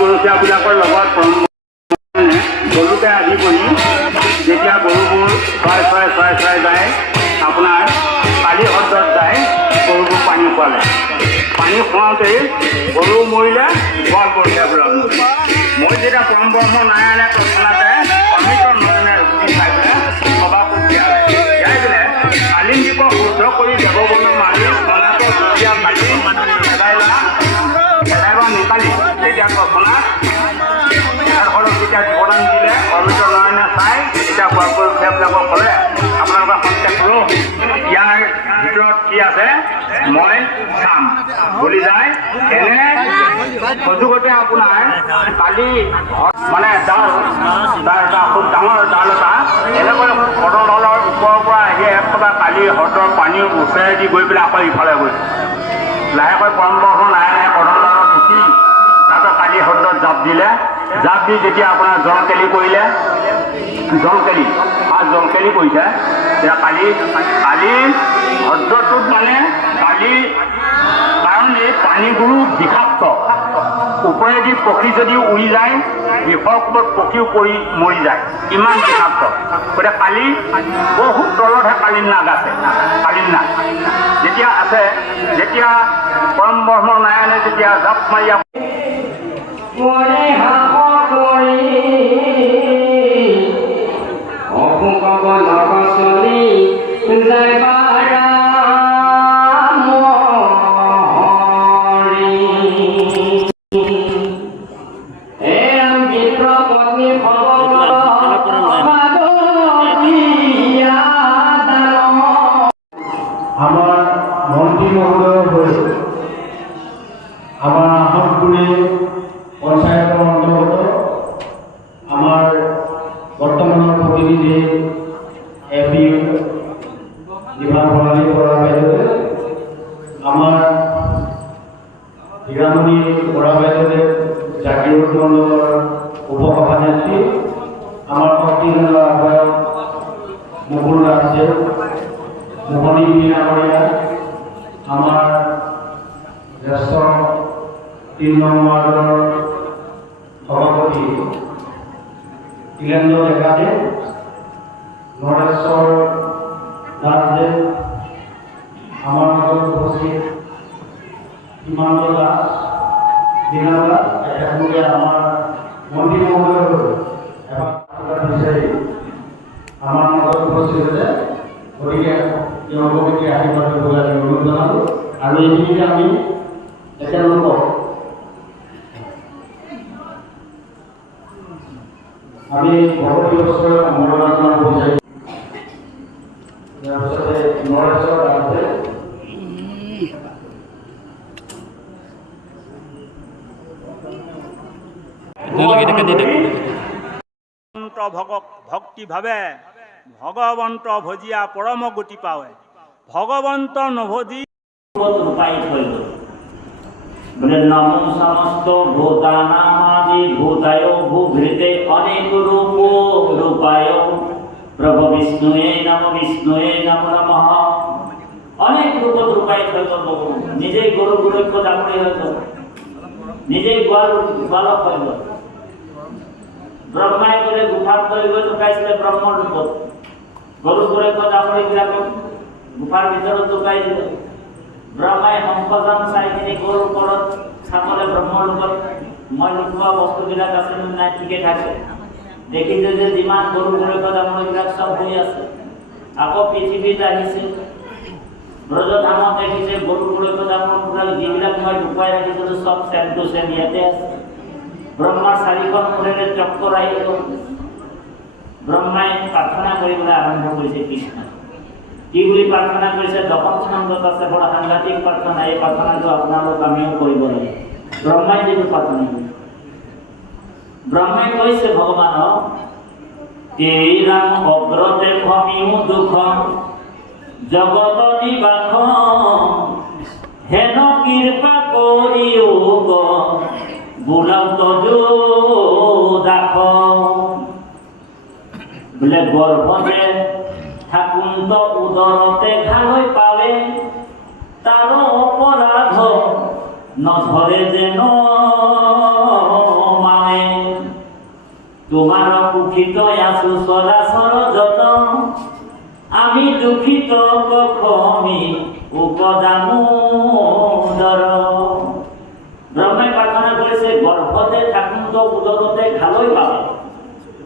গৰখীয়াবিলাকৰ লগত গৰুকে আদি কৰি যেতিয়া গৰুবোৰ চৰাই যায় আপোনাৰ কালি হ্ৰদত যায় গৰুবোৰ পানী খোৱালে। পানী খুৱাওঁতেই গৰু মৰিলে বৰ গৰখীয়া বোলাব। মই যেতিয়া পৰম ব্ৰহ্ম নাৰায়ণে তৎক্ষণাতে অমৃত নয়নে ৰুটি খাই পেলাই সভা পঠিয়ালে। ইয়াই বোলে কালিন দ্বীপক শুদ্ধ কৰি দেৱবৰ্ণ মাৰি মনাটো যেতিয়া কালি এদাইবা নিকালি তেতিয়া তৎক্ষণাত ইয়াৰ ফলত যেতিয়া জীৱদান দিলে অমৃত নয়নে চাই তেতিয়া গৰখীয়াবিলাকক ক'লে আপোনালোকে সন্তেক কৰোঁ, ইয়াৰ ভিতৰত কি আছে মই চাম বুলি যায়। এনে সুযোগতে আপোনাৰ কালি মানে ডাল এটা খুব ডাঙৰ ডাল এটা এনেকৈ কদমডালৰ ওপৰৰ পৰা আহি একপ্ৰকাৰ কালি হ্ৰদৰ পানীৰ ওচৰেদি গৈ পেলাই আকৌ ইফালে গৈছে। লাহেকৈ পৰম ব্ৰহ্ম নাৰায়ণে কদমডালত উঠি তাৰপিছত কালি হ্ৰদত জাপ দিলে। জাপ দি যেতিয়া আপোনাৰ জলকেলি কৰিলে, জলকেলি কৰিছে তেতিয়া কালি হ্ৰদটোত মানে কালি কাৰণে পানীবোৰো বিষাক্ত। ওপৰেদি পক্ষী যদি উৰি যায় বিষৰ কোবত পক্ষীও পৰি মৰি যায়, ইমান বিষাক্ত। গতিকে কালি বহুত তলতহে কালিৰ নাগ আছে। কালিৰ নাগ যেতিয়া আছে, যেতিয়া পৰম ব্ৰহ্ম নাৰায়ণে যেতিয়া জাপ মাৰি আমার মন্ত্রী মহোদয় হয়ে আমার আহমপুরে পঞ্চায়েতের অন্তর্গত আমার বর্তমানের প্রতিনিধি এপি বিভাগ প্রণালী করা বাইদেউ, আমার হীরামণি বড়া বাইদেউদের জাতীয় মণ্ডলের উপসভানেত্রী, আমার ভক্তিজনের আহ্বায়ক মুকুল রাজ্যে মোহনী মিনামরিয়া, আমার জ্যেষ্ঠ 3 নং ওয়ার্ডের সভাপতি তীরেন্দ্র ডেকাদে, নরেশ্বর দাসদে, আমার নগর উপস্থিত হিমান্ত দাস, দীনা দাস, একসঙ্গে আমার মন্ত্রী মহোদয় এবং আমার নগর উপস্থিত হয়েছে। গতিকে তেওঁলোকে আশীৰ্বাদ কৰিবলৈ আমি অনুৰোধ জনালোঁ। আৰু এইখিনিতে আমি তেখেতলোকক আমি ভগৱতী ওচৰত সম্বৰ্ধনা জনাব বিচাৰিছোঁ। তাৰপিছতে নৰেশ্বৰ দাসে ভক্তিভাৱে ভগৱন্ত ভজিয়া পৰম গতি পাৱে, ভগৱন্ত নভজি রূপায়িত হইল। বলে নম সমস্ত ভূতানামাদি ভূতায় ভূভৃতে অনেক রূপ রূপায় প্রভু বিষ্ণুয়ে নম নমঃ। অনেক রূপ রূপায়িত হইল। নিজেই গরু গুরুক্ষ দামড়ি হইল, নিজেই বালক হইল। ব্রহ্মায় করে গুফার দৈব ঢুকাইছিলে ব্রহ্মরূপ, গরু গুরুক্ষ দামড়ি বিলাক গুফার ভিতরে ঢুকাই দিল। ব্রহ্মায় সংকোচন চাই কিনি গৰুৰ ওপৰত চাবলৈ ব্ৰহ্মৰ লগত মই নোপোৱা বস্তুবিলাক আছে নাই ঠিকে থাকে। দেখিছে যে যিমান গৰু গৰুকত আমবিলাক চব হৈ আছে। আকৌ পৃথিৱীত আহিছে, ব্ৰজধামত দেখিছে গৰু গৰুকত আমবিলাক যিবিলাক মই লুকুৱাই ৰাখিছিলোঁ চব চেম টু চেম ইয়াতে আছে। ব্ৰহ্মাৰ 4খন মূৰেৰে চক্কৰ আহি গ'ল। ব্ৰহ্মাই প্ৰাৰ্থনা কৰিবলৈ আৰম্ভ কৰিছে কৃষ্ণ। কি বুলি প্ৰাৰ্থনা কৰিছে? দশম স্কন্ধত আছে, বড় সাংঘাতিক প্ৰাৰ্থনা। এই প্ৰাৰ্থনাটো আপোনালোক আমিও কৰিব লাগে। ব্ৰহ্মাই যিটো প্ৰাৰ্থনা কৰিছে, ব্ৰহ্মাই কৈছে ভগৱানক, তেৰাং অগ্ৰতে ভমিও দুখ জগত নিবাস হেন কৃপা কৰিও বোলাও তজো দাস। বোলে গৰ্ভতে ঠাকুন্ত উদৰতে ঘালৈ পাৱে, তাৰ অপৰাধ নধৰে যেন তোমার কুখিত আছো সরাসর যত আমি দুঃখিত কখমি উপদামোদর। ব্রহ্মায় প্রার্থনা করেছে গর্ভতে থাকুন তো উদরতে খালই পাবে,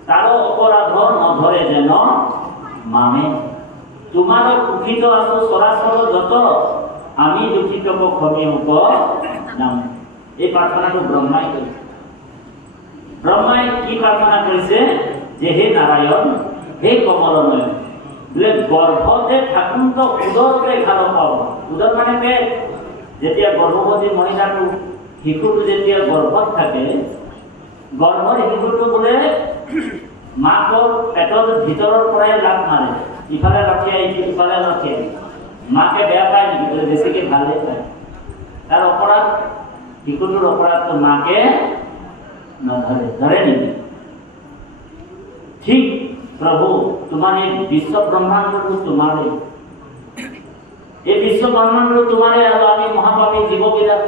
তারও অপরাধ নধরে যেন মানে। তোমার কুখিত আছো সরাসর যত আমি দুঃখিত কখমি উপদাম। এই প্রার্থনাটা ব্রহ্মাই করেছে। ব্রহ্মায় কি প্রার্থনা করেছে যে হে নারায়ণ, হে কমলনয়ন, বলে গর্ভতে থাকুন তো উদরতে খালো পাব। উদর মানে পেট। যেতিয়া গর্ভবতী মহিলাটো শিশুটো যেতিয়া গৰ্ভত থাকে, গৰ্ভৰ শিশুটো বোলে মাকৰ পেটৰ ভিতৰৰ পৰাই লাভ মাৰে, ইফালে লঠি আহিছে ইফালে লঠি আহিছে। মাকে বেয়া পায় নেকি? বোলে বেছিকে ভালেই পায়। তাৰ অপৰাধ, শিশুটোৰ অপৰাধটো মাকে নধৰে, ধৰে নেকি? ঠিক প্ৰভু তোমাৰ এই বিশ্ব ব্ৰহ্মাণ্ডটো তোমাৰই, এই বিশ্ব ব্ৰহ্মাণ্ড তোমাৰই। আৰু আমি মহাপাপী জীৱবিলাক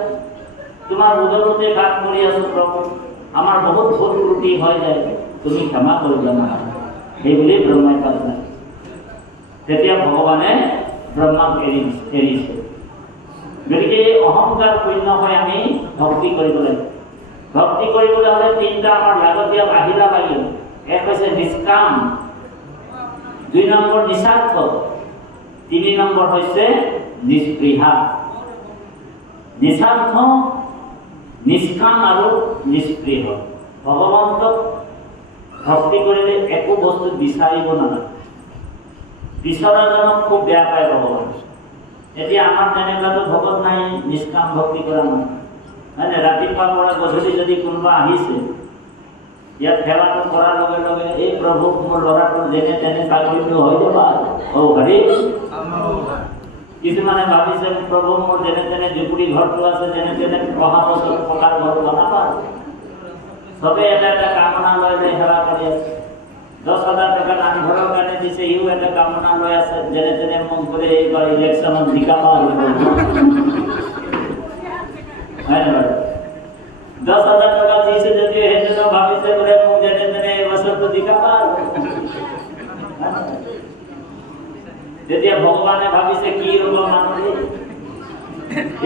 তোমাৰ উদৰতে বাস কৰি আছো প্ৰভু। আমাৰ বহুত ভুল ত্ৰুটি হৈ যায়, তুমি ক্ষমা কৰিবা না। সেইবুলি ব্ৰহ্মাই প্ৰাৰ্থনা। তেতিয়া ভগৱানে ব্ৰহ্মাক এৰিছে। গতিকে এই অহংকাৰ শূন্য হৈ আমি ভক্তি কৰিব লাগিব। ভক্তি কৰিবলৈ হ'লে তিনিটা আমাৰ লাগতিয়াল আহিলা লাগিব। এক হৈছে নিষ্কাম, ২ নম্বৰ নিস্বাৰ্থ, ৩ নম্বৰ হৈছে নিস্পৃহা। নিস্বাৰ্থ, নিষ্কাম আৰু নিস্পৃহ। ভগৱন্তক ভক্তি কৰিলে একো বস্তু বিচাৰিব নালাগে। বিচৰাজনক খুব বেয়া পায় ভগৱান। এতিয়া আমাৰ তেনেকুৱাতো ভগত নাই, নিষ্কাম ভক্তি কৰা নাই। মানে ৰাতিপুৱাৰ পৰা গধূলি যদি কোনোবা আহিছে, ইয়াত সেৱাটো কৰাৰ লগে লগে এই প্ৰভু মোৰ ল'ৰাটোৰ যেনে তেনে চাকৰিটো হৈ যাবা, হৰি। কিছুমানে ভাবিছে প্ৰভু মোৰ যেনে তেনে জুপুৰি ঘৰটো আছে, যেনে তেনে অহা বছৰ পকাৰ ঘৰ বনাবা। চবে এটা এটা কামনা লৈ লৈ সেৱা কৰি আছে। 10,000 টকা নামঘৰৰ কাৰণে দিছে, ইও এটা কামনা লৈ আছে, যেনে তেনে মোক বোলে এইবাৰ ইলেকশ্যনত জিকাবা। 10,000 টকা দিছে যদিও সেইটো ভাবিছে বোলে মোক যেনে তেনে এই বছৰটো জিকাবা। তেতিয়া ভগৱানে ভাবিছে কি ৰূপৰ মানুহ,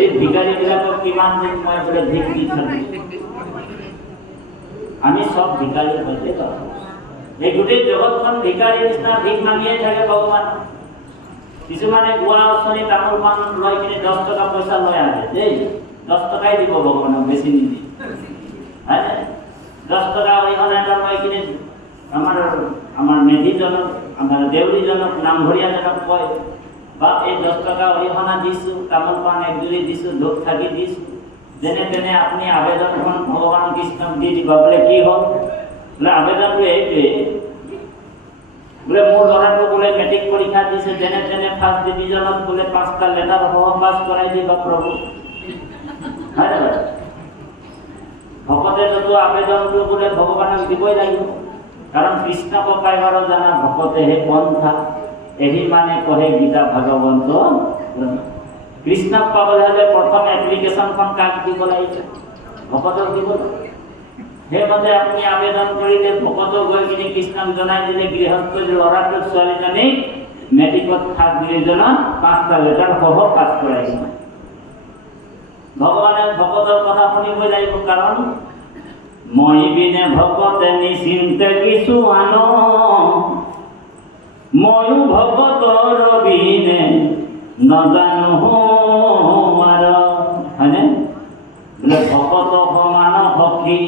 এই ভিকাৰীবিলাকক কিমান দিন মই বোলে ভিক দি থাকোঁ। আমি সব ভিকাৰী হইতে পাৰোঁ। এই গোটেই জগতখন ভিকাৰী নিচিনা ভিক মাগিয়ে থাকে ভগৱান। কিছুমানে গোৱা অচনি তামোল পাণ লৈ কিনে 10 টকা পইচা লৈ আহে দেই, 10 টকাই দিব ভগৱানক, বেছি নিদিয়ে। 10 টকা অৰিহণা এটা লৈ কিনে আমাৰ মেধিজনক, আমাৰ দেউৰীজনক, নামঘৰীয়াজনক কয় বা এই 10 টকা অৰিহণা দিছোঁ, তামোল পাণ একজুৰি দিছোঁ, ধূপ থাকি দিছোঁ, যেনে তেনে আপুনি আবেদনখন ভগৱান কৃষ্ণক দি দিব। বোলে কি হ'ল? বোলে আবেদনটো এইটোৱে, বোলে মোৰ ল'ৰাটো বোলে মেট্ৰিক পৰীক্ষা দিছে, যেনে তেনে ফাৰ্ষ্ট ডিভিজনত বোলে 5টা লেটাৰ সহ পাছ কৰাই দিবা প্ৰভু। ভকতে যটো আবেদনটো বোলে ভগৱানক দিবই লাগিব, কাৰণ কৃষ্ণক পাইবাৰ জানা ভকতেহে পন্থা, এহি মানে কহে গীতা ভাগৱন্ত। কৃষ্ণক পাবলৈ হ'লে প্ৰথম এপ্লিকেশ্যনখন কাক দিব লাগিব? ভকতক দিব লাগিব। সেইমতে আপুনি আবেদন কৰিলে ভকতক গৈ কিনে কৃষ্ণক জনাই দিলে, গৃহস্থৰ ল'ৰাটোক ছোৱালীজনীক মেট্ৰিকত ফাৰ্ষ্ট ডিভিজনত 5টা লেটাৰ সহ পাছ কৰাই দিব। ভগৱানে ভকতৰ কথা শুনিবই লাগিব, কাৰণ মই বিনে ভকতে নিচিন্তে কিছু আন, ময়ো ভকতৰ বিনে নজানো আৰ। হয়নে? বোলে ভকত সমান সখী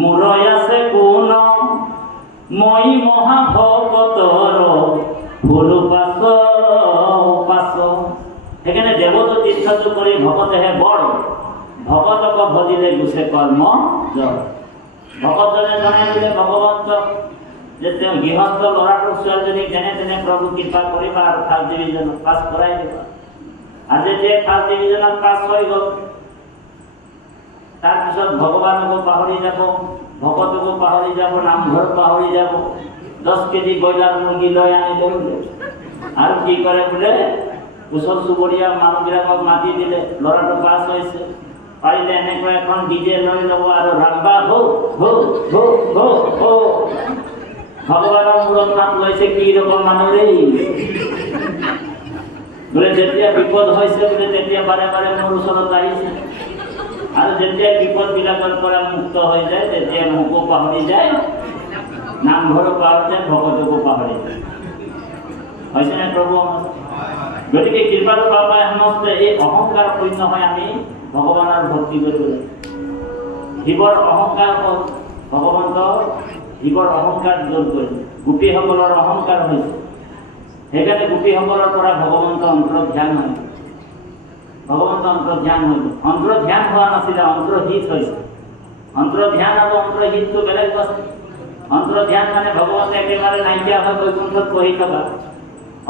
মোৰ আছে কোন, মই মহাভকতৰ ফুৰু পাছ পাছ। সেইকাৰণে দেৱত তীৰ্থটো কৰি ভকতেহে বৰ, ভকতক ভজিলে গুছে কৰ্ম জড়। ভকতজনে জনাই দিলে ভগৱন্তক যে তেওঁ গৃহস্থ ল'ৰাটোক ছোৱালীজনীক যেনে তেনে প্ৰভু কৃপা কৰিবা আৰু ফাৰ্ষ্ট ডিভিজনত পাছ কৰাই দিবা। আৰু যেতিয়া ফাৰ্ষ্ট ডিভিজনত পাছ হৈ গ'ল, তাৰপিছত ভগৱানকো পাহৰি যাব, ভকতকো পাহৰি যাব, নামঘৰ পাহৰি যাব। 10 কেজি ব্ৰইলাৰ মুৰ্গী লৈ আনিলে আৰু কি কৰে বোলে, ওচৰ চুবুৰীয়া মানুহবিলাকক মাতি দিলে, ল'ৰাটো পাছ হৈছে, পাৰিলে এনেকুৱা এখন ডিজে লৈ ল'ব আৰু ৰাম্বা হো হো হো হো হো ভগৱানৰ মূৰত নাম লৈছে কি ৰকম মানুহ ৰে বোলে যেতিয়া বিপদ হৈছে বোলে তেতিয়া বাৰে বাৰে মোৰ ওচৰত আহিছে আৰু যেতিয়া বিপদবিলাকৰ পৰা মুক্ত হৈ যায় তেতিয়া মোকো পাহৰি যায় নামঘৰো পাহৰি যায় ভকতকো পাহৰি যায় হৈছেনে প্ৰভু গতিকে কৃপালু বাবাই সমস্ত এই অহংকাৰ শূন্য হৈ আমি ভগৱানৰ ভক্তি কৰিব লাগে শিৱৰ অহংকাৰ হ'ল ভগৱন্ত শিৱৰ অহংকাৰ দূৰ কৰিছে গোপীসকলৰ অহংকাৰ হৈছে সেইকাৰণে গোপীসকলৰ পৰা ভগৱন্ত অন্তৰ্ধ্যান হয় ভগৱন্ত অন্তৰ্ধ্যান হৈ অন্তৰ্ধ্যান হোৱা নাছিলে অন্তৰ্হিত হৈছে অন্তৰ্ধ্যান আৰু অন্তৰ্হিতটো বেলেগ বস্তু অন্তৰ্ধ্যান মানে ভগৱন্তে একেবাৰে নাইকিয়া হৈ বৈকুণ্ঠত বহি থকা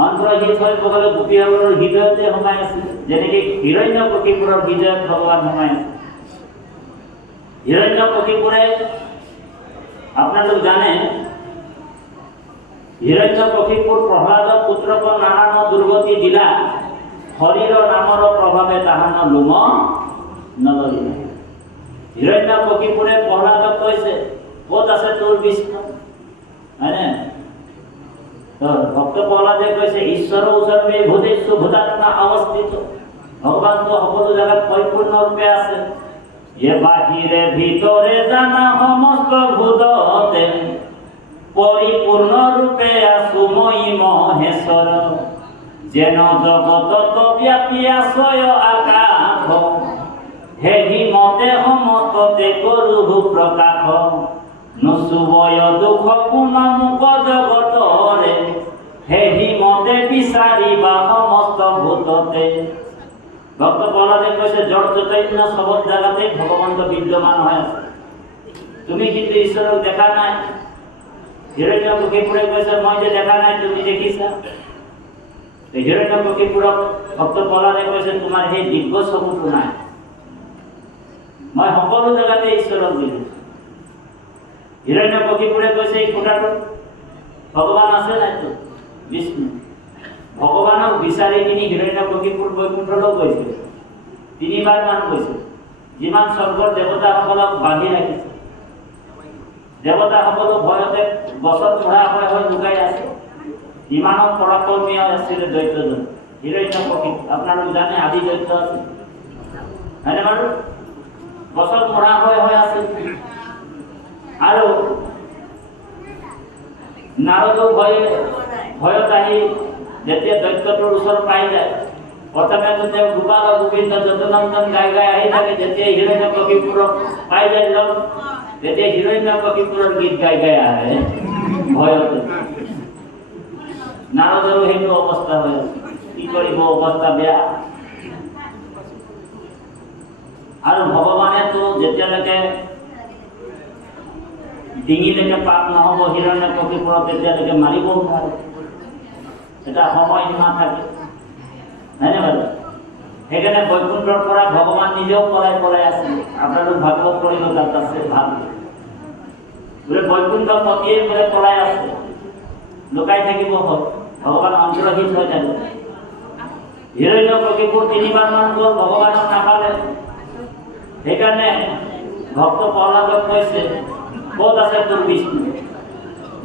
অন্তৰ্হিত হৈ বগলে গোপীসকলৰ হৃদয়তে সোমাই আছে যেনেকৈ হিৰণ্যকশিপুৰৰ হৃদয়ত ভগৱান সোমাই আছে হিৰণ্যকশিপুৰে আপোনালোক জানে হিৰণ্যকশিপুৰ প্ৰহ্লাদৰ পুত্ৰক নানান দুৰ্গতি দিলা শৰীৰ নামৰ প্ৰভাৱে তাহান লোম নলৰিলে হিৰণ্যকশিপুৰে প্ৰহ্লাদক কৈছে ক'ত আছে তোৰ বিষ্ণু হয়নে ভক্ত প্ৰহ্লাদে কৈছে ঈশ্বৰৰ ওচৰতে ভূতেষু ভূতাত্মা অৱস্থিত ভগৱানটো সকলো জেগাত পৰিপূৰ্ণৰূপে আছে যে বাহিৰে ভিতৰে জানা সমস্ত ভূততে পৰিপূৰ্ণ ৰূপে আছো মই মহেশ্বৰ যেন জগতত ব্যাপী আশ্ৰয় আকাশ হেহি মতে সমততে কৰো প্ৰকাশ নুচুবয় দুখ পুন মুখ জগতৰে হেহি মতে বিচাৰিবা সমস্ত ভূততে ভক্ত প্ৰহ্লাদে কৈছে জড় চৈতন্য সব জায়গাতে ভগৱন্ত বিদ্যমান হৈ আছে তুমি কিন্তু ঈশ্বৰক দেখা নাই হিৰণ্যকশিপুৰে কৈছে মই যে দেখা নাই তুমি দেখিছা হিৰণ্যকশিপুৰক ভক্ত প্ৰহ্লাদে কৈছে তোমাৰ সেই দিব্য চকুটো নাই মই সকলো জেগাতে ঈশ্বৰক দেখিছোঁ হিৰণ্যকশিপুৰে কৈছে এই কোঠাটো ভগৱান আছে নাইতো বিষ্ণু ভগৱানক বিচাৰি কিনি হিৰণ্যকশিপুৰ বৈকুণ্ঠলৈ গৈছিল 3 বাৰ মান গৈছিল যিমান স্বৰ্গৰ দেৱতাসকলক বান্ধি ৰাখিছে দেৱতাসকলো ভয়তে গছত চঢ়া হৈ হৈ লুকাই আছে ইমানক পৰাক্ৰমী আছিলে দৈত্যজন হিৰণ্যকশিপু আপোনালোক জানে আদি দৈত্য আছে হয়নে বাৰু গছত মৰা হৈ হৈ আছে আৰু নাৰদও ভয়ত আহি যেতিয়া দৈত্যটোৰ ওচৰ পাই যায় প্ৰথমে তেওঁ গোপাল গোবিন্দ যদুনন্দন গাই গাই আহি থাকে যেতিয়া হিৰণ্যকশিপুৰক পাই যায় লগ তেতিয়া হিৰণ্যকশিপুৰৰ গীত গাই গাই আহে ভয়তে নাৰদৰো সেইটো অৱস্থা হৈ আছে কি কৰিব অৱস্থা বেয়া আৰু ভগৱানেতো যেতিয়ালৈকে ডিঙিলৈকে পাপ নহ'ব হিৰণ্যকশিপুৰক তেতিয়ালৈকে মাৰিব নোৱাৰে এটা সময় সীমা থাকে হয়নে বাৰু সেইকাৰণে বৈকুণ্ঠৰ পৰা ভগৱান নিজেও পলাই আছে আপোনালোক ভাগৱত পঢ়িব তাত আছে ভাল বোলে বৈকুণ্ঠ পতিয়ে বোলে পলাই আছে লুকাই থাকিব ভগৱান অন্তৰ্হিত হৈ থাকে হিৰণ্যকশিপুৰ 3 বাৰ মান গ'ল ভগৱানক নাপালে সেইকাৰণে ভক্ত প্ৰহ্লাদক কৈছে ক'ত আছে তোৰ বিষ্ণু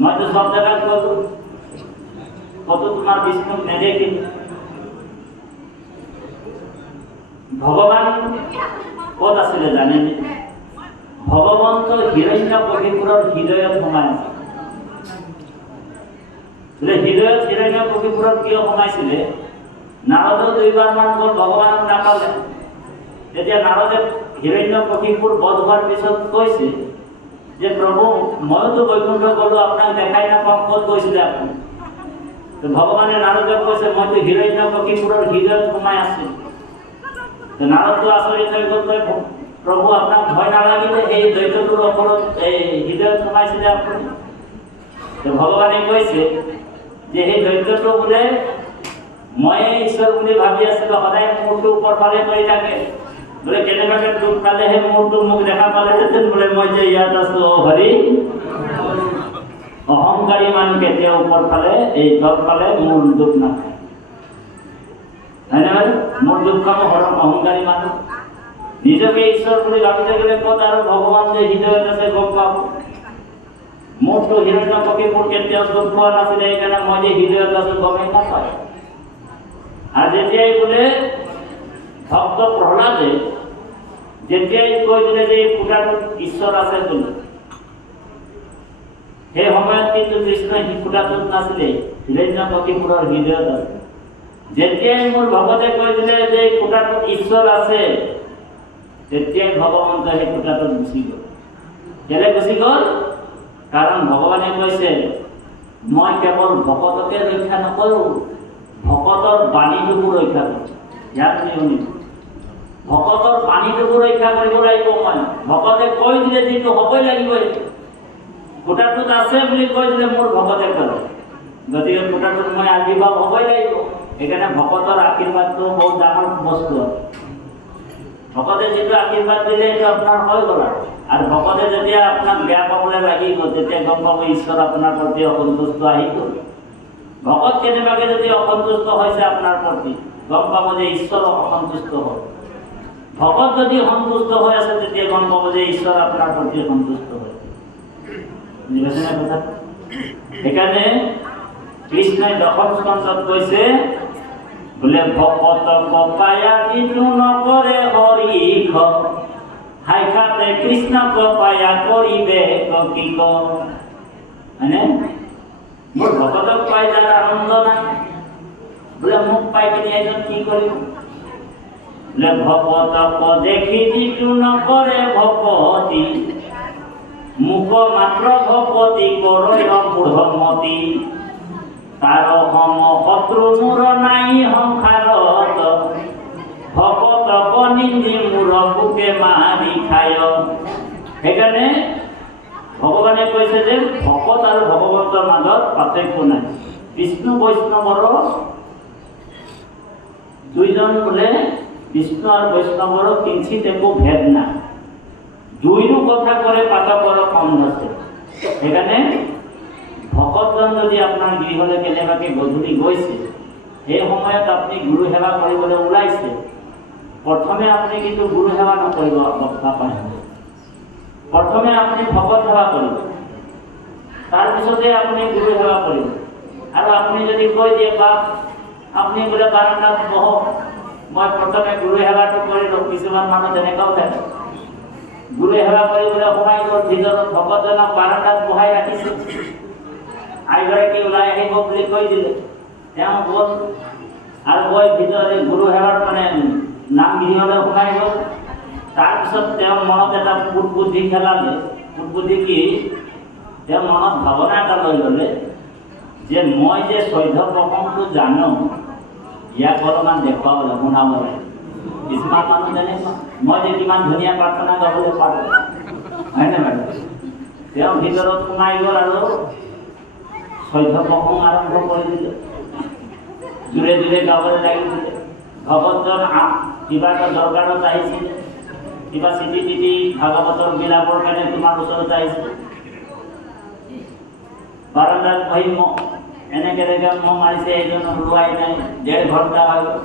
মইতো সব জেগাত গ'লো কত তোমাৰ বিষ্ণু নেদেখিলো ভগৱান ক'ত আছিলে জানেনে ভগৱন্ত হিৰণ্যকশিপুৰৰ হৃদয়ত সোমাই আছে হৃদয়ত হিৰণ্যকশিপুৰত কিয় সোমাইছিলে নাৰদ 2 বাৰ মান গ'ল ভগৱানক নাপালে তেতিয়া নাৰদে হিৰণ্যকশিপুৰ বধ হোৱাৰ পিছত কৈছে যে প্ৰভু মইতো বৈকুণ্ঠ গ'লো আপোনাক দেখাই নাপাওঁ ক'ত গৈছিলে আপুনি ভগৱানে নাৰদক কৈছে মইতো হিৰণ্যকশিপুৰৰ হৃদয়ত সোমাই আছো নাৰদটো আচৰিত হৈ গ'ল প্ৰভু আপোনাক ভয় নালাগিলে এই দৈত্যটোৰ ওপৰত হৃদয়ত সোমাইছিলে আপুনি ভগৱানে কৈছে যে সেই দৈত্যটো বোলে মই ঈশ্বৰ বুলি ভাবি আছিলো সদায় মূৰটো ওপৰ ফালে কৰি থাকে বোলে কেনেবাকে দুখ পালেহে মূৰটো মোক দেখা পালেহেঁতেন বোলে মই যে ইয়াত আছো হৰি অহংকাৰী মানুহ কেতিয়াও ওপৰ ফালে এই তল ফালে মোৰ দুখ নাখায় হয়নে বাৰু মোৰ দুখ খাব অহংকাৰী মানুহ নিজকে ঈশ্বৰ বুলি ভাবি থাকিলে ক'ত আৰু ভগৱান যে হৃদয়ত আছে গম পাব মোৰতো হিৰণ্যকশিপুৰ কেতিয়াও দুখ পোৱা নাছিলে, সেইকাৰণে মই যে হৃদয়ত আছো গমেই নাপায়। আৰু যেতিয়াই বোলে ভক্ত প্ৰহ্লাদে যেতিয়াই কৈ দিলে যে এই ফুটাটোত ঈশ্বৰ আছে বুলি, সেই সময়ত কিন্তু কৃষ্ণই সেই ফুটাটোত নাছিলে, হিৰণ্যকশিপুৰৰ হৃদয়ত আছে। যেতিয়াই মোৰ ভকতে কৈ দিলে যে এই ফুটাটোত ঈশ্বৰ আছে, তেতিয়াই ভগৱন্ত সেই ফুটাটোত গুচি গ'ল। কেলে গুচি গ'ল? কাৰণ ভগৱানে কৈছে মই কেৱল ভকতকে ৰক্ষা নকৰোঁ, ভকতৰ বাণীটোকো ৰক্ষা কৰোঁ। ইয়াত নিয়মিত ভকতৰ বাণীটোকো ৰক্ষা কৰিব লাগিব। মই ভকতে কৈ দিলে যিটো হ'বই লাগিব, ফুটাটোত আছে বুলি কৈ দিলে মোৰ ভকতে কৰে, গতিকে ফুটাটোত মই আৱিৰ্ভাৱ হ'বই লাগিব। সেইকাৰণে ভকতৰ আশীৰ্বাদটো বহুত ডাঙৰ বস্তু। ভকতে যিটো আশীৰ্বাদ দিলে সেইটো আপোনাৰ হৈ গ'ল। আৰু ভকতে যেতিয়া আপোনাক বেয়া পাবলৈ লাগি গ'ল, তেতিয়া গম পাব ঈশ্বৰ আপোনাৰ প্ৰতি অসন্তুষ্ট আহি গ'ল। ভকত কেনেবাকৈ যদি অসন্তুষ্ট হৈছে আপোনাৰ প্ৰতি, গম পাব যে ঈশ্বৰ অসন্তুষ্ট হ'ল। ভকত যদি সন্তুষ্ট হৈ আছে, তেতিয়া গম পাব যে ঈশ্বৰ আপোনাৰ প্ৰতি সন্তুষ্ট হৈছে। বুজি পাইছেনে কথা? সেইকাৰণে কৃষ্ণই দশম স্কন্ধত কৈছে বোলে ভকত কপায়া যিটো নকৰে হৰিখ, হাইখাতে কৃষ্ণ কপায়া কৰিবে কি হয়নে? মোৰ ভকতক পাই যাৰ আনন্দ নাই, বোলে মোক পাই কিনি এজন কি কৰিব? বোলে ভকতক দেখি যিটো নকৰে ভকতি, মুখ মাত্ৰ ভকতি কৰয় মূঢ়মতি, তাৰ সম শত্ৰু মোৰ নাই সংসাৰত, ভকতক নিন্দি মূৰ বুকে মাৰি খায়। সেইকাৰণে ভগৱানে কৈছে যে ভকত আৰু ভগৱন্তৰ মাজত পাৰ্থক্য নাই। বিষ্ণু বৈষ্ণৱৰ দুইজন বোলে বিষ্ণু আৰু বৈষ্ণৱৰ কিঞ্চিত একো ভেদ নাই, দুইৰো কথা কৰে পাতকৰ কম আছে। সেইকাৰণে ভকতজন যদি আপোনাৰ গৃহলৈ কেনেবাকৈ গধূলি গৈছে, সেই সময়ত আপুনি গুৰু সেৱা কৰিবলৈ ওলাইছে, প্ৰথমে আপুনি কিন্তু গুৰু সেৱা নকৰিব। প্ৰথমে আপুনি ভকত সেৱা কৰিব, তাৰপিছতে আপুনি গুৰু সেৱা কৰিব। আৰু আপুনি যদি কৈ দিয়ে বা আপুনি বোলে বাৰান্দাত বহক, মই প্ৰথমে গুৰু সেৱাটো কৰিলোঁ, কিছুমান মানুহ তেনেকুৱাও থাকে। গুৰু সেৱা কৰিবলৈ সোমাই গ'ল ভিতৰত, ভকতজনক বাৰান্দাত বহাই ৰাখিছে, আইগৰাকী ওলাই আহিব বুলি কৈ দিলে, তেওঁ গ'ল আৰু গৈ ভিতৰত গুৰু সেৱাৰ মানে নাম গৃহলৈ সোমাই গ'ল। তাৰপিছত তেওঁৰ মনত এটা বুদ্ধি খেলালে। বুদ্ধি কি? তেওঁৰ মনত ভাৱনা এটা লৈ ল'লে যে মই যে চৈধ্য প্ৰসংগটো জানো, ইয়াক অলপমান দেখুৱাব লাগে, শুনাব লাগে। কিছুমান মানুহ তেনেকুৱা, মই যে কিমান ধুনীয়া প্ৰাৰ্থনা গাবলৈ পাৰোঁ, হয়নে বাৰু? তেওঁ ভিতৰত সোমাই গ'ল আৰু চৈধ্য প্ৰসংগ আৰম্ভ কৰি দিলে, জোৰে জোৰে গাবলৈ লাগিছিলে। ভকতজন কিবা এটা দৰকাৰত আহিছিল, কিবা চিঠি টিঠি ভাগৱতৰ বিলাবৰ কাৰণে তোমাৰ ওচৰত আহিছিল। বাৰান্দাত বহি এনেকৈ মহ মাৰিছে, এইজন ওলোৱাই নাই, 1.5 ঘণ্টা হৈ গ'ল।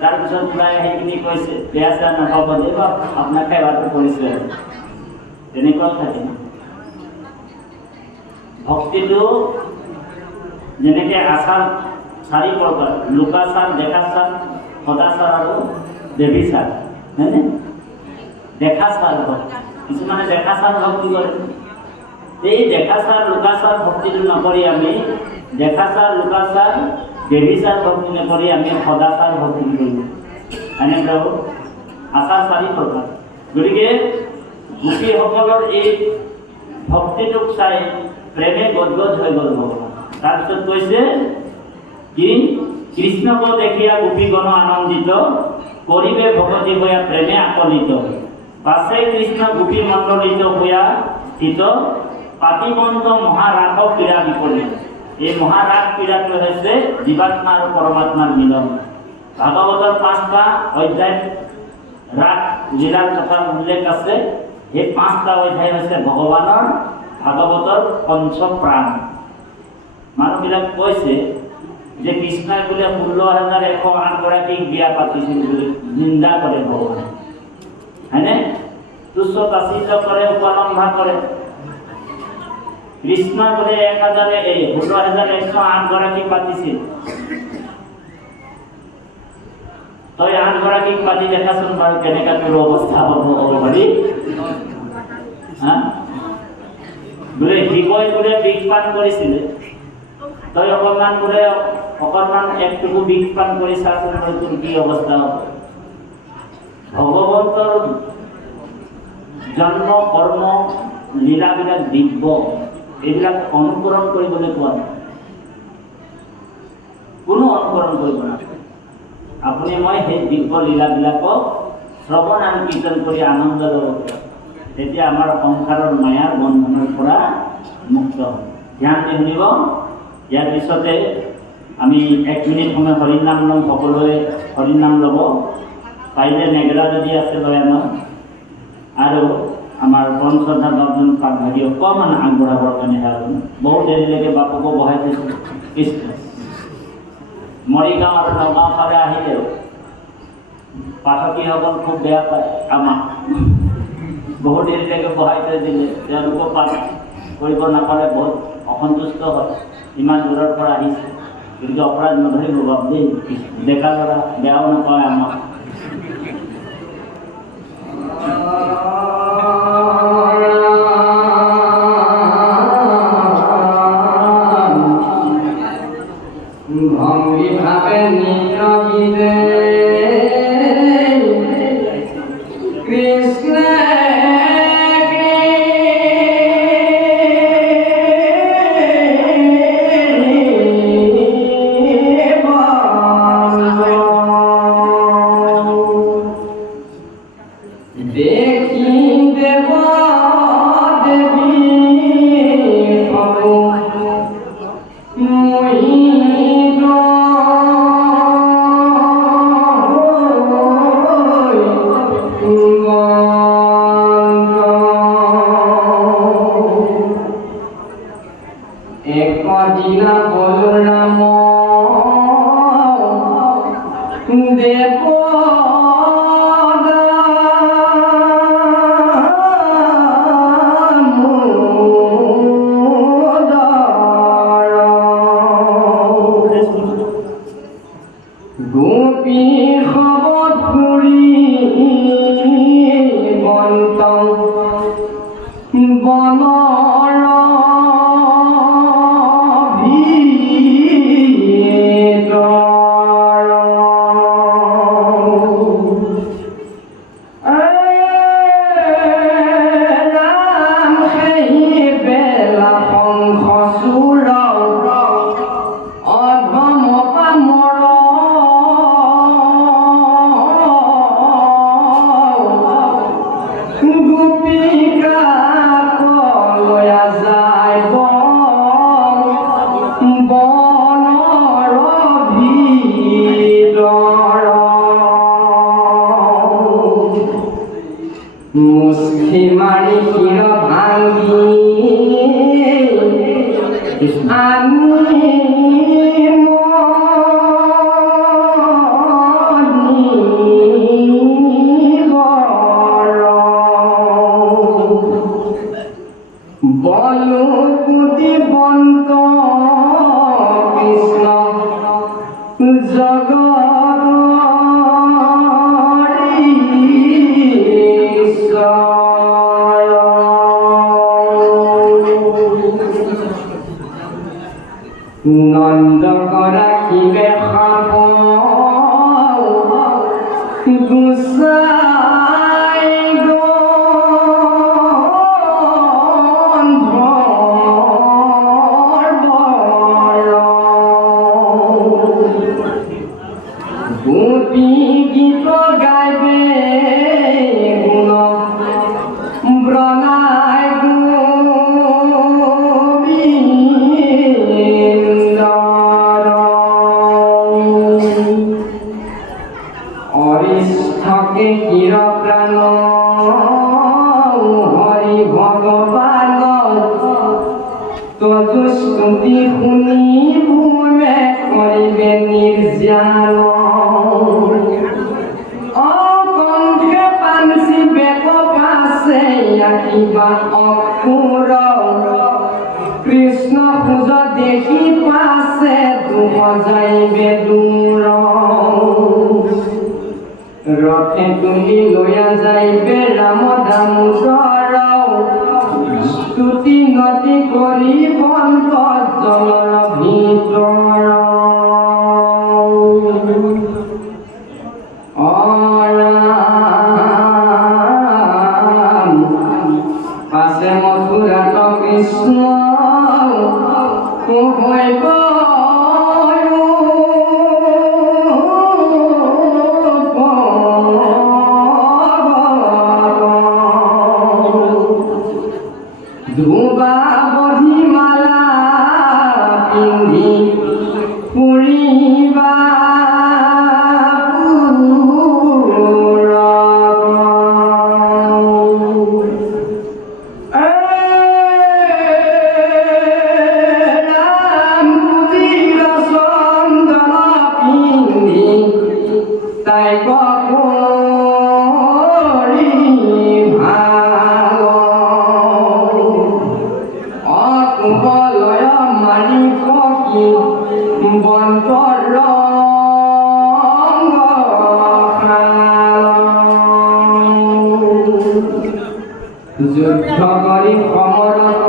তাৰপিছত ওলাই আহি কিনি কৈছে বেয়া চেয়া নাপাব দেই, আপোনাক সেৱাটো কৰিছোঁ আৰু তেনেকুৱাও থাকে। ভক্তিটো যেনেকৈ আচাৰ 4 প্ৰকাৰ, লোকাচাৰ, দেখাচাৰ, সদাচাৰ আৰু দেৱীচাৰ, হয়নে? দেখাচাৰ ভক্তি, কিছুমানে দেখাচাৰ ভক্তি কৰে। এই দেখাচাৰ লোকাচাৰ ভক্তিটো নকৰি আমি দেখাচাৰ লোকাচাৰ দেৱীচাৰ ভক্তি নকৰি আমি সদাচাৰ ভক্তি কৰিব, হয়নে প্ৰভু? আচাৰ 4 প্ৰকাৰ। গতিকে গোপীসকলৰ এই ভক্তিটোক চাই প্ৰেমে গদগদ হৈ গ'ল ভগৱান। তাৰপিছত কৈছে কি? কৃষ্ণক দেখিয়া গোপীগণ আনন্দিত, কৰিবে ভগতি হইয়া প্ৰেমে আকলিত, পাছে কৃষ্ণ গোপী মণ্ডলিত হইয়া স্থিত, পাতিবন্ত মহাৰাস ক্ৰীড়া বিপৰীত। এই মহাৰাস ক্ৰীড়াটো হৈছে জীৱাত্মা আৰু পৰমাত্মাৰ মিলন। ভাগৱতৰ 5টা অধ্যায়ত ৰাস লীলাৰ কথা উল্লেখ আছে। এই 5টা অধ্যায় হৈছে ভগৱানৰ ভাগৱতৰ পঞ্চপ্ৰাণ। মানুহবিলাক কৈছে যে কৃষ্ণই বোলে 16,108 গৰাকীক বিয়া পাতিছিল বুলি নিন্দা কৰে ভগৱানে, হয়নে? তুচ্ছ তাচ্ছিল্য কৰে, উপলম্ভা কৰে। কৃষ্ণ বোলে 16,108 গৰাকী পাতিছিল। তই 8 গৰাকীক পাতি দেখাচোন বাৰু কেনেকা তোৰ অৱস্থা হ'ব হৰি। বোলে শিৱই বোলে বিষ পান কৰিছিলে, তই অকণমান একটুকু বিষ পান কৰি চাচোন তোৰ কি অৱস্থা হ'ব। ভগৱন্তৰ জন্ম কৰ্ম লীলাবিলাক দিব্য, এইবিলাক অনুকৰণ কৰিবলৈ কোৱা নাই, কোনো অনুকৰণ কৰিব নালাগে। আপুনি মই সেই দিব্য লীলাবিলাকক শ্ৰৱণ আৰু কীৰ্তন কৰি আনন্দ ল'ব পাৰে, তেতিয়া আমাৰ সংসাৰৰ মায়াৰ বন্ধনৰ পৰা মুক্ত হ'ব। ধ্যান দি শুনিব। ইয়াৰ পিছতে আমি 1 মিনিট সময় হৰিৰ নাম ল'ম, সকলোৱে হৰিৰ নাম ল'ব। পাৰিলে নেগেৰা যদি আছে লৈ আনক, আৰু আমাৰ পঞ্চশ্ৰদ্ধা 10জন পাঠভাগী অকণমান আগবঢ়াবৰ কাৰণে হেৰাব। বহুত দেৰিলৈকে বাপুকো বহাই থৈছোঁ। কৃষ্ণ মৰিগাঁও আৰু নগাঁও ফালে আহিলেও পাঠকীসকল খুব বেয়া পায় আমাক, বহুত দেৰিলৈকে বহাই থৈ দিলে। তেওঁলোকো পাঠ কৰিব নাপালে বহুত অসন্তুষ্ট হয়। ইমান দূৰৰ পৰা আহিছে, গতিকে অপৰাধ নধৰিব বাপ দেই, ডেকা ল'ৰা বেয়াও নাপায় আমাক। ভঙ্গি ভাবে নিয়মিতে কৃষ্ণ দেখি দেব দেবী একদিনা বলরাম দেব গোপী খবর ফুরি বন্ত বনর মুষ্টি মারি ক্ষীর ভাঙ্গি আমি বল কুতিবন্ত কৃষ্ণ জগৎ নন্দ রাখিবে খাব গুসাই গোপী গীত গাইবে গুণ ব্রণায় অরিষ্ঠকে চির প্রাণ হরি ভগবান তজুস্তুতি শুনি ভূমে করিবে নির্জাল অকণ্ঠে পাঞ্চি বেক পাছে আঁকিবা অকুৰ পাছে দুখ যাইবে দূৰ ৰথে তুলি লৈয়া যাইবে ৰাম দামোদৰ স্তুতি নদী কৰি বন্ত জলৰ ভিতৰ পাছে মথুৰাত কৃষ্ণ হৈব ধুবা বধি মালা পিন্ধি ফুৰিবা তাই কৰি ভাল অকুবলয় মাৰি পকি বন্তৰ যুদ্ধ কৰি সমৰত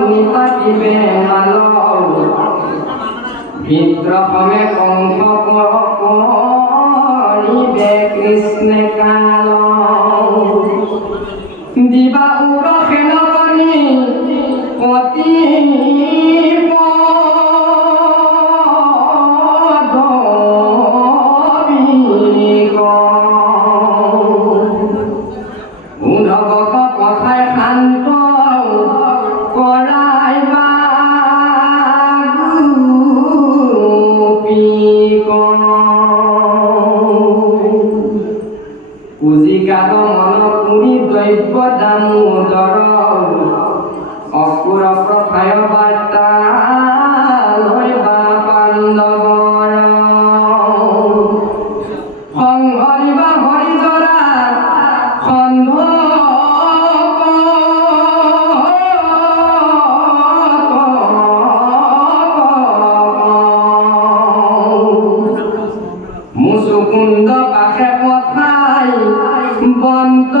নিপাতিবে মাল বিদ্ৰোহমে কংস কৰিবে কৃষ্ণে কাল দিবা উৰ সেনাপতি পতি উদ্ধৱক কথাই শান্ত কৰাইবা পুঁজিকাল মন পুৰি দৈব্য দামোদৰ অসুৰ প্ৰথায় বাৰ্তা লৈবা পাণ্ডৱৰ সংহৰিবা হৰিজৰা সন্ধ মুচুকুন্দ পাশে পথাই বন্ত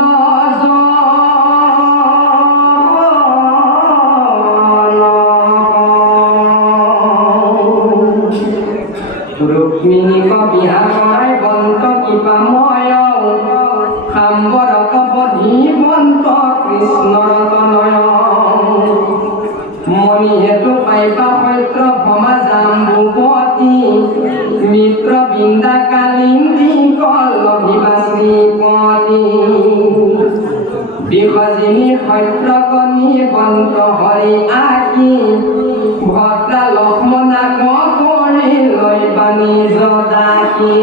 ৰুক্মিণীক বিহা কৰাই বন্ত কৃপাময় সাম্বৰক বধি বন্ত কৃষ্ণৰ তনয় মণি হেতু পাইবা সৈত্ৰ ভমা জাম্বুৱতী মিত্ৰ বৃন্দা কালিন্দী কলভিবা শ্ৰীপতি বিসজিনী সত্যকনী বন্ত হৰি আকি ভদ্ৰা লক্ষ্মণাক কৰি লৈ বাণী জদাকি